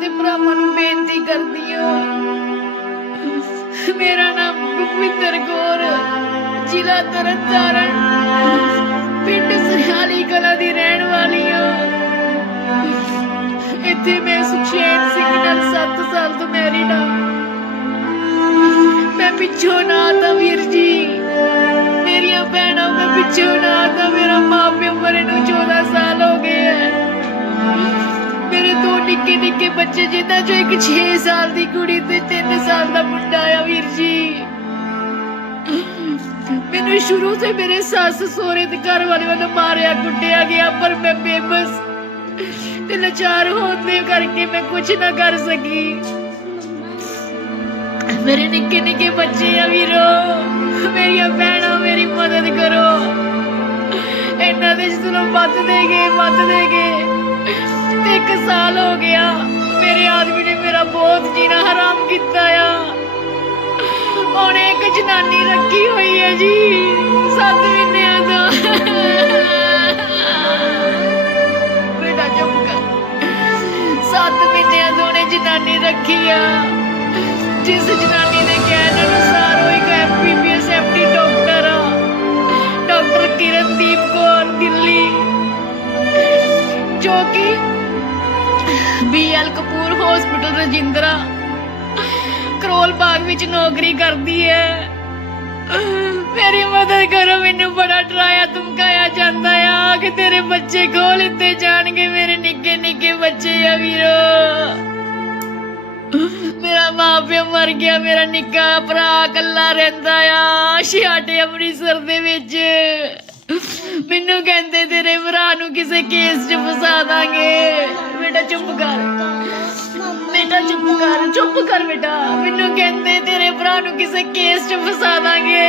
ਤੇ ਭਰਾਵਾਂ ਨੂੰ ਬੇਨਤੀ ਕਰਦੀ ਹਾਂ। ਮੇਰਾ ਨਾਮ ਭੁਪਿੰਦਰ ਕੌਰ ਜ਼ਿਲ੍ਹਾ ਤਰਨਤਾਰਨ, ਪਿੰਡ ਸਹਾਲੀ ਕਲਾ ਦੀ ਰਹਿਣ ਵਾਲੀ ਹਾਂ। ਇੱਥੇ ਮੈਂ ਸੁਖਸ਼ੇਨ ਸਿੰਘ ਨਾਲ 7 ਸਾਲ ਤੋਂ ਮੈਰਿਡ ਹਾਂ। ਮੈਂ ਪਿੱਛੋਂ ਨਾ ਤਾਂ ਵੀਰ ਜੀ, ਮੇਰੀਆਂ ਭੈਣਾਂ ਮੈਂ ਪਿੱਛੋਂ ਨਾ ਤਾਂ ਮੇਰਾ ਮਾਪਿਓ ਮਰੇ ਨੂੰ 14 ਸਾਲ ਹੋ ਗਏ ਐ ਦੋ ਨਿੱਕੇ ਨਿੱਕੇ ਬੱਚੇ ਜਿਨ੍ਹਾਂ ਚੋਂ ਇੱਕ 6 ਸਾਲ ਦੀ ਕੁੜੀ ਤੇ 3 ਸਾਲ ਦਾ ਮੁੰਡਾ ਆ ਵੀਰ ਜੀ। ਮੈਨੂੰ ਸ਼ੁਰੂ ਤੋਂ ਮੇਰੇ ਸੱਸ ਸੋਹਰੇ ਤੇ ਘਰ ਵਾਲੇ ਵੱਲੋਂ ਮਾਰਿਆ, ਕੁੱਟਿਆ ਗਿਆ, ਪਰ ਮੈਂ ਬੇਬਸ ਤੇ ਲਾਚਾਰ ਹੋਣ ਦੇ ਕਰਕੇ ਮੈਂ ਕੁਝ ਨਾ ਕਰ ਸਕੀ। ਮੇਰੇ ਨਿੱਕੇ ਨਿੱਕੇ ਬੱਚੇ ਆ ਵੀਰੋ, ਮੇਰੀਆਂ ਭੈਣਾਂ, ਮੇਰੀ ਮਦਦ ਕਰੋ। ਇਹਨਾਂ ਦੇ ਜਦੋਂ ਵੱਧਦੇ ਗਏ ਵੱਧਦੇ ਗਏ ਤੇ ਇੱਕ ਸਾਲ ਹੋ ਗਿਆ। ਮੇਰੇ ਆਦਮੀ ਨੇ ਮੇਰਾ ਬਹੁਤ ਜੀਣਾ ਹਰਾਮ ਕੀਤਾ ਆ। ਉਹਨੇ ਇੱਕ ਜਨਾਨੀ ਰੱਖੀ ਹੋਈ ਹੈ ਜੀ। ਸੱਤ ਮਹੀਨਿਆਂ ਤੋਂ। ਬੇਟਾ ਚੁੱਪ ਕਰ। ਸੱਤ ਮਹੀਨਿਆਂ ਤੋਂ ਉਹਨੇ ਜਨਾਨੀ ਰੱਖੀ ਆ। ਜਿਸ ਜਨਾਨੀ ਦੇ ਕਹਿਣ ਅਨੁਸਾਰ ਉਹ ਇੱਕ ਐਮਬੀਬੀਐਸ ਐਮਡੀ ਡਾਕਟਰ ਆ। ਡਾਕਟਰ ਕਿਰਨਦੀਪ ਕੌਰ ਦਿੱਲੀ ਜੋ ਕਿ ਬੀਐਲ ਕਪੂਰ ਹਸਪੀਟਲ ਰਜਿੰਦਰਾ। ਕਰੋਲ ਬਾਗ ਵਿੱਚ ਨੌਕਰੀ ਕਰਦੀ ਹੈ। ਮੇਰੀ ਮਦਦ ਕਰੋ, ਮੈਨੂੰ ਬੜਾ ਡਰਾਇਆ, ਧਮਕਾਇਆ ਜਾਂਦਾ ਆ। ਕਿ ਤੇਰੇ ਬੱਚੇ ਖੋਲ ਲਿੱਤੇ ਜਾਣਗੇ, ਮੇਰੇ ਨਿੱਕੇ ਨਿੱਕੇ ਬੱਚੇ ਆ ਵੀਰੋ। ਮੇਰਾ ਮਾਪਿਓ ਮਰ ਗਿਆ, ਮੇਰਾ ਨਿੱਕਾ ਭਰਾ ਕੱਲਾ ਰਹਿੰਦਾ ਆ ਛਿਆਟੇ ਅੰਮ੍ਰਿਤਸਰ ਦੇ ਵਿੱਚ। ਮੈਨੂੰ ਕਹਿੰਦੇ ਤੇਰੇ ਭਰਾ ਨੂੰ ਕਿਸੇ ਕੇਸ 'ਚ ਫਸਾ ਦਾਂਗੇ। ਬੇਟਾ ਚੁੱਪ ਕਰ। ਚੁੱਪ ਕਰ ਬੇਟਾ। ਮੈਨੂੰ ਕਹਿੰਦੇ ਤੇਰੇ ਭਰਾ ਨੂੰ ਕਿਸੇ ਕੇਸ 'ਚ ਫਸਾ ਦਾਂਗੇ।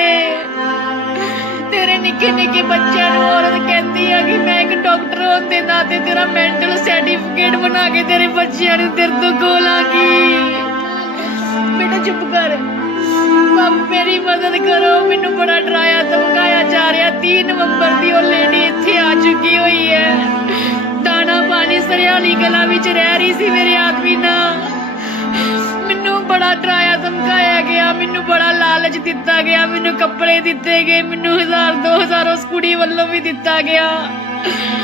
ਤੇਰੇ ਨਿੱਕੇ ਨਿੱਕੇ ਬੱਚਿਆਂ ਨੂੰ ਔਰਤ ਕਹਿੰਦੀ ਆ ਕਿ ਮੈਂ ਇੱਕ ਡਾਕਟਰ ਹੋਣ ਦੇ ਨਾਤੇ ਤੇਰਾ ਮੈਂਟਲ ਸਰਟੀਫਿਕੇਟ ਬਣਾ ਕੇ ਤੇਰੇ ਬੱਚਿਆਂ ਨੂੰ ਤੇਰੇ ਤੋਂ ਖੋਲਾਂਗੀ। ਬੇਟਾ ਚੁੱਪ ਕਰ। ਪਾਪ ਮੇਰੀ ਮਦਦ ਕਰੋ, ਮੈਨੂੰ ਬੜਾ ਡਰਾਇਆ, ਧਮਕਾਇਆ ਜਾ ਰਿਹਾ। 3 ਨਵੰਬਰ ਦੀ ਉਹ ਲੇਡੀ ਇੱਥੇ ਆ ਚੁੱਕੀ ਹੋਈ ਹੈ। ਦਾਣਾ ਪਾਣੀ, ਸਰਿਆਲੀ ਕਲਾ ਵਿੱਚ ਰਹਿ ਰਹੀ ਸੀ ਮੇਰੇ ਆਦਮੀ ਨਾਲ। ਡਰਾਇਆ ਧਮਕਾਇਆ ਗਿਆ, ਮੈਨੂੰ ਬੜਾ ਲਾਲਚ ਦਿੱਤਾ ਗਿਆ, ਮੈਨੂੰ ਕੱਪੜੇ ਦਿੱਤੇ ਗਏ, ਮੈਨੂੰ 1000 2000 ਉਸ ਕੁੜੀ ਵੱਲੋਂ ਵੀ ਦਿੱਤਾ ਗਿਆ।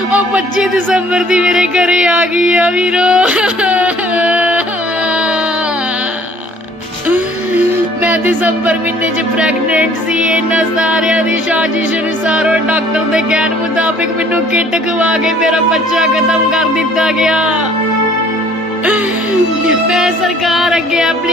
ਉਹ 25 ਦਸੰਬਰ ਦੀ ਮੇਰੇ ਘਰੇ ਆ ਗਈ ਆ ਵੀਰੋ। ਮੈਂ ਦਸੰਬਰ ਮਹੀਨੇ 'ਚ ਪ੍ਰੈਗਨੈਂਟ ਸੀ, ਇਹਨਾਂ ਸਾਰਿਆਂ ਦੀ ਸਾਜ਼ਿਸ਼ ਅਨੁਸਾਰ ਉਹ ਡਾਕਟਰ ਦੇ ਕਹਿਣ ਮੁਤਾਬਿਕ ਮੈਨੂੰ ਕਿੱਟ ਖਵਾ ਕੇ ਮੇਰਾ ਬੱਚਾ ਖਤਮ ਕਰ ਦਿੱਤਾ ਗਿਆ। ਮੈਂ ਸਰਕਾਰ ਅੱਗੇ ਆਪਣੀ